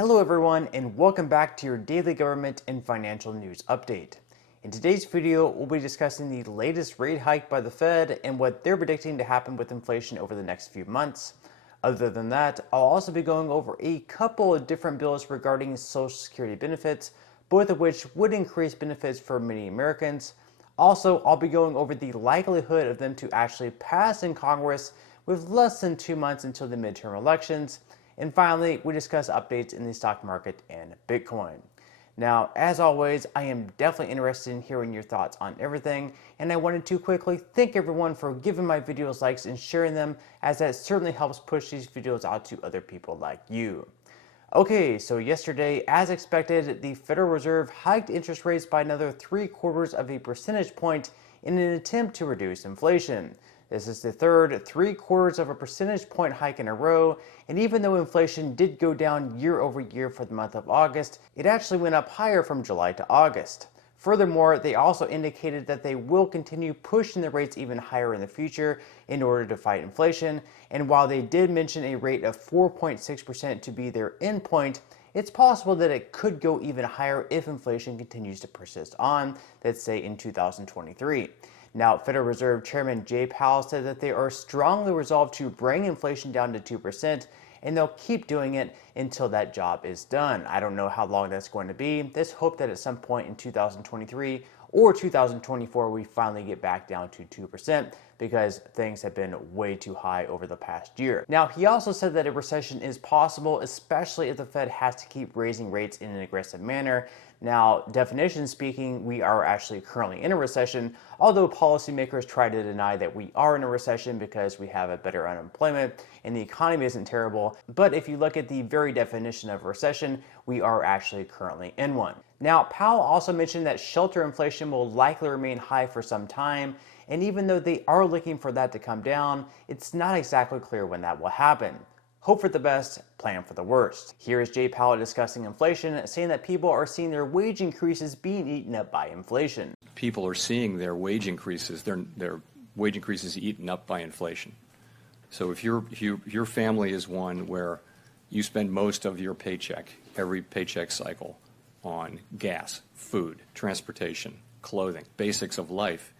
Hello everyone, and welcome back to your daily government and financial news update. In today's video, we'll be discussing the latest rate hike by the Fed and what they're predicting to happen with inflation over the next few months. Other than that, I'll also be going over a couple of different bills regarding Social Security benefits, both of which would increase benefits for many Americans. Also, I'll be going over the likelihood of them to actually pass in Congress with less than 2 months until the midterm elections. And finally, we discuss updates in the stock market and Bitcoin. Now, as always, I am definitely interested in hearing your thoughts on everything, and I wanted to quickly thank everyone for giving my videos likes and sharing them, as that certainly helps push these videos out to other people like you. Okay, so yesterday, as expected, the Federal Reserve hiked interest rates by another 3/4 of a percentage point in an attempt to reduce inflation. This is the third 3/4 of a percentage point hike in a row, and even though inflation did go down year over year for the month of August, it actually went up higher from July to August. Furthermore, they also indicated that they will continue pushing the rates even higher in the future in order to fight inflation, and while they did mention a rate of 4.6% to be their endpoint, it's possible that it could go even higher if inflation continues to persist on, let's say in 2023. Now, Federal Reserve Chairman Jay Powell said that they are strongly resolved to bring inflation down to 2%, and they'll keep doing it until that job is done. I don't know how long that's going to be. Let's hope that at some point in 2023 or 2024, we finally get back down to 2%, because things have been way too high over the past year. Now, he also said that a recession is possible, especially if the Fed has to keep raising rates in an aggressive manner. Now, definition speaking, we are actually currently in a recession, although policymakers try to deny that we are in a recession because we have a better unemployment and the economy isn't terrible. But if you look at the very definition of recession, we are actually currently in one. Now, Powell also mentioned that shelter inflation will likely remain high for some time, and even though they are looking for that to come down, it's not exactly clear when that will happen. Hope for the best, plan for the worst. Here is Jay Powell discussing inflation, saying that people are seeing their wage increases being eaten up by inflation. People are seeing their wage increases, their wage increases eaten up by inflation. So if your family is one where you spend most of your paycheck, every paycheck cycle, on gas, food, transportation, clothing, basics of life,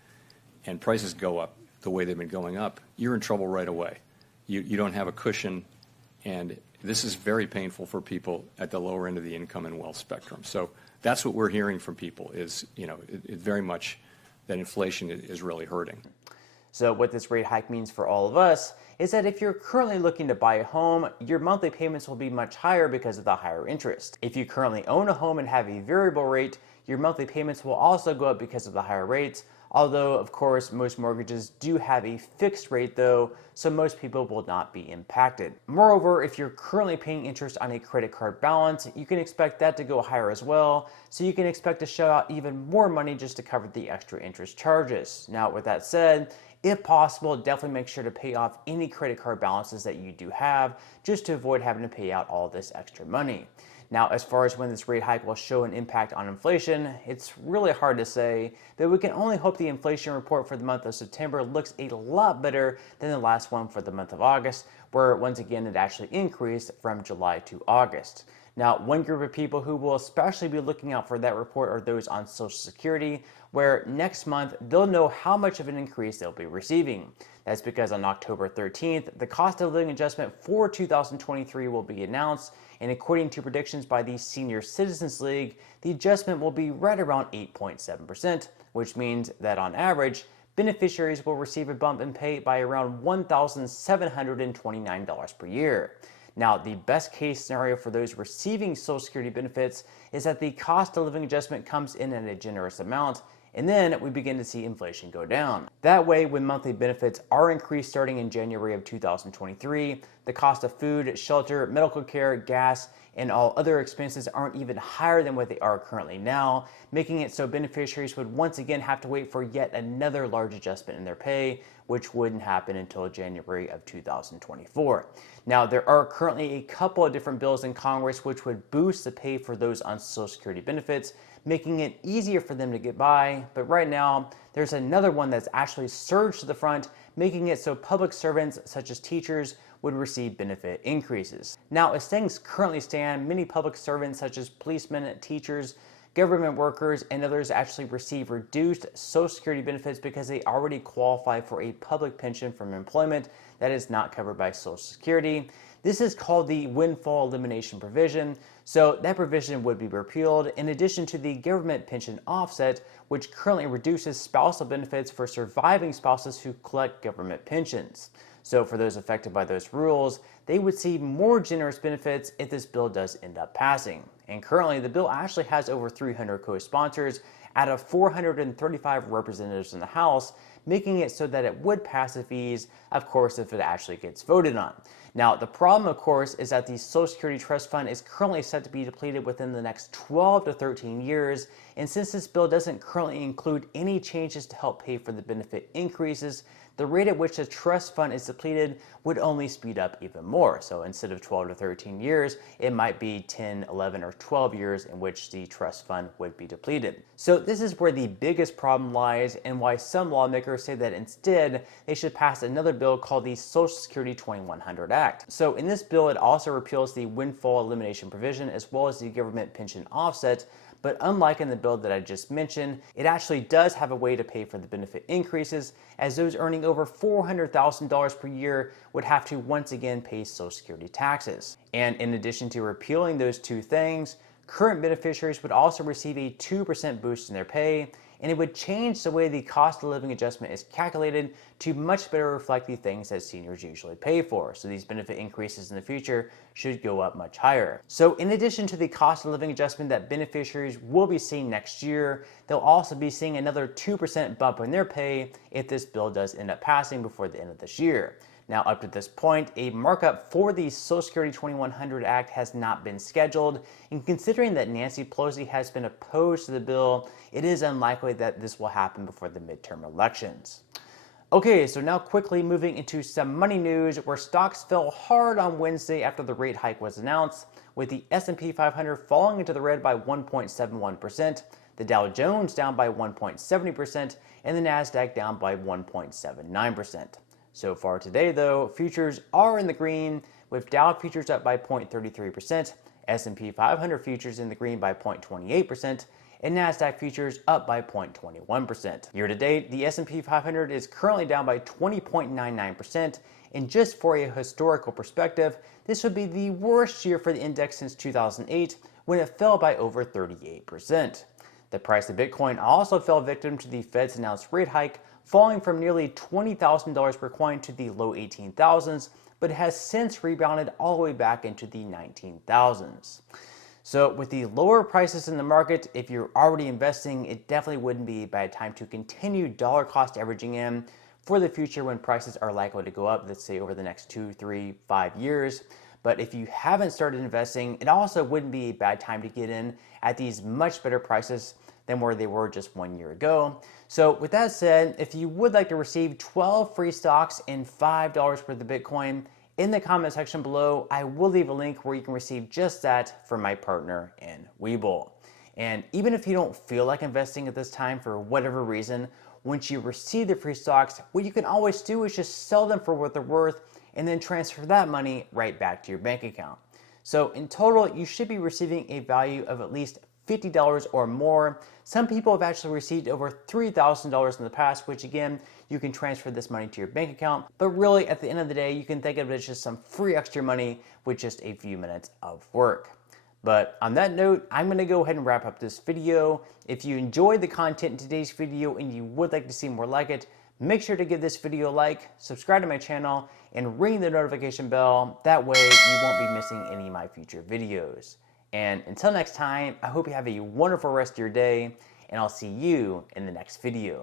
and prices go up the way they've been going up, you're in trouble right away. You don't have a cushion, and this is very painful for people at the lower end of the income and wealth spectrum. So that's what we're hearing from people is, it very much that inflation is really hurting. So what this rate hike means for all of us is that if you're currently looking to buy a home, your monthly payments will be much higher because of the higher interest. If you currently own a home and have a variable rate, your monthly payments will also go up because of the higher rates. Although, of course, most mortgages do have a fixed rate though, so most people will not be impacted. Moreover, if you're currently paying interest on a credit card balance, you can expect that to go higher as well, so you can expect to shell out even more money just to cover the extra interest charges. Now, with that said, if possible, definitely make sure to pay off any credit card balances that you do have, just to avoid having to pay out all this extra money. Now, as far as when this rate hike will show an impact on inflation, it's really hard to say, but we can only hope the inflation report for the month of September looks a lot better than the last one for the month of August, where once again it actually increased from July to August. Now, one group of people who will especially be looking out for that report are those on Social Security, where next month they'll know how much of an increase they'll be receiving. That's because on October 13th, the cost of living adjustment for 2023 will be announced, and according to predictions by the Senior Citizens League, the adjustment will be right around 8.7%, which means that on average, beneficiaries will receive a bump in pay by around $1,729 per year. Now, the best case scenario for those receiving Social Security benefits is that the cost of living adjustment comes in at a generous amount, and then we begin to see inflation go down. That way, when monthly benefits are increased starting in January of 2023, the cost of food, shelter, medical care, gas, and all other expenses aren't even higher than what they are currently now, making it so beneficiaries would once again have to wait for yet another large adjustment in their pay, which wouldn't happen until January of 2024. Now, there are currently a couple of different bills in Congress which would boost the pay for those on Social Security benefits, making it easier for them to get by. But right now, there's another one that's actually surged to the front, making it so public servants such as teachers would receive benefit increases. Now, as things currently stand, many public servants such as policemen, teachers, government workers, and others actually receive reduced Social Security benefits because they already qualify for a public pension from employment that is not covered by Social Security. This is called the windfall elimination provision, so that provision would be repealed in addition to the government pension offset, which currently reduces spousal benefits for surviving spouses who collect government pensions. So for those affected by those rules, they would see more generous benefits if this bill does end up passing. And currently, the bill actually has over 300 co-sponsors out of 435 representatives in the House, making it so that it would pass the fees, of course, if it actually gets voted on. Now, the problem, of course, is that the Social Security Trust Fund is currently set to be depleted within the next 12 to 13 years, and since this bill doesn't currently include any changes to help pay for the benefit increases, the rate at which the trust fund is depleted would only speed up even more. So instead of 12 to 13 years, it might be 10, 11, or 12 years in which the trust fund would be depleted. So this is where the biggest problem lies and why some lawmakers say that instead they should pass another bill called the Social Security 2100 Act. So in this bill, it also repeals the windfall elimination provision as well as the government pension offset. But unlike in the bill that I just mentioned, it actually does have a way to pay for the benefit increases, as those earning over $400,000 per year would have to once again pay Social Security taxes. And in addition to repealing those two things, current beneficiaries would also receive a 2% boost in their pay, and it would change the way the cost of living adjustment is calculated to much better reflect the things that seniors usually pay for. So these benefit increases in the future should go up much higher. So in addition to the cost of living adjustment that beneficiaries will be seeing next year, they'll also be seeing another 2% bump in their pay if this bill does end up passing before the end of this year. Now, up to this point, a markup for the Social Security 2100 Act has not been scheduled, and considering that Nancy Pelosi has been opposed to the bill, it is unlikely that this will happen before the midterm elections. Okay, so now quickly moving into some money news where stocks fell hard on Wednesday after the rate hike was announced, with the S&P 500 falling into the red by 1.71%, the Dow Jones down by 1.70%, and the Nasdaq down by 1.79%. So far today, though, futures are in the green, with Dow futures up by 0.33%, S&P 500 futures in the green by 0.28%, and Nasdaq futures up by 0.21%. Year to date, the S&P 500 is currently down by 20.99%, and just for a historical perspective, this would be the worst year for the index since 2008, when it fell by over 38%. The price of Bitcoin also fell victim to the Fed's announced rate hike, falling from nearly $20,000 per coin to the low 18,000s, but has since rebounded all the way back into the 19,000s. So with the lower prices in the market, if you're already investing, it definitely wouldn't be a bad time to continue dollar cost averaging in for the future when prices are likely to go up, let's say over the next 2, 3, 5 years. But if you haven't started investing, it also wouldn't be a bad time to get in at these much better prices than where they were just 1 year ago. So with that said, if you would like to receive 12 free stocks and $5 worth of Bitcoin, in the comment section below, I will leave a link where you can receive just that from my partner in Webull. And even if you don't feel like investing at this time for whatever reason, once you receive the free stocks, what you can always do is just sell them for what they're worth and then transfer that money right back to your bank account. So in total, you should be receiving a value of at least $50 or more. Some people have actually received over $3,000 in the past, which again, you can transfer this money to your bank account. But really, at the end of the day, you can think of it as just some free extra money with just a few minutes of work. But on that note, I'm going to go ahead and wrap up this video. If you enjoyed the content in today's video and you would like to see more like it, make sure to give this video a like, subscribe to my channel, and ring the notification bell. That way you won't be missing any of my future videos. And until next time, I hope you have a wonderful rest of your day, and I'll see you in the next video.